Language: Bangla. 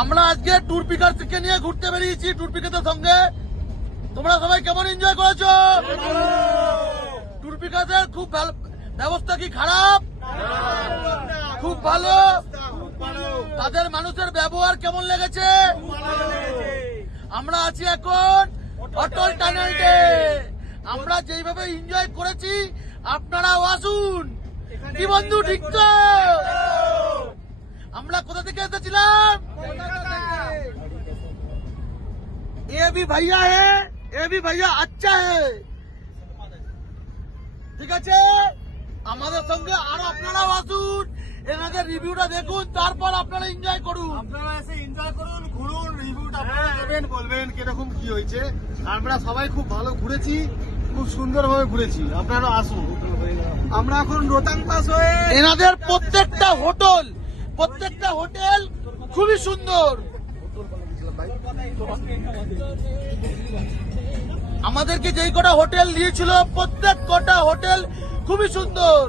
আমরা আজকে ট্যুর পিকারকে নিয়ে ঘুরতে বেরিয়েছি, ট্যুর পিকারদের সঙ্গে। তোমরা সবাই কেমন এনজয় করেছো? ট্যুর পিকারদের খুব ব্যবস্থা কি খারাপ? খুব ভালো। তাদের মানুষের ব্যবহার কেমন লেগেছে? আমরা আছি এখন অটল টানেলে। আমরা যেইভাবে এনজয় করেছি আপনারাও আসুন। কি বন্ধু, ঠিক তো? আমরা কোথা থেকে এসেছিলাম? এ ভি ভাইয়া আচ্ছা হে। ঠিক আছে, আমাদের সঙ্গে আরো আপনারাও আসুন, এনাদের রিভিউটা দেখুন, তারপর আপনারা এনজয় করুন। আপনারা এসে এনজয় করুন, ঘুরুন, রিভিউটা আপনারা দেবেন, বলবেন কিরকম কি হয়েছে। আমরা সবাই খুব ভালো ঘুরেছি, খুব সুন্দরভাবে ঘুরেছি। আপনারা আসুন। আমরা এখন রোতাং পাস হয়ে এনাদের প্রত্যেকটা হোটেল খুবই সুন্দর। আমাদেরকে যেই কটা হোটেল দিয়েছিল প্রত্যেক কটা হোটেল খুবই সুন্দর।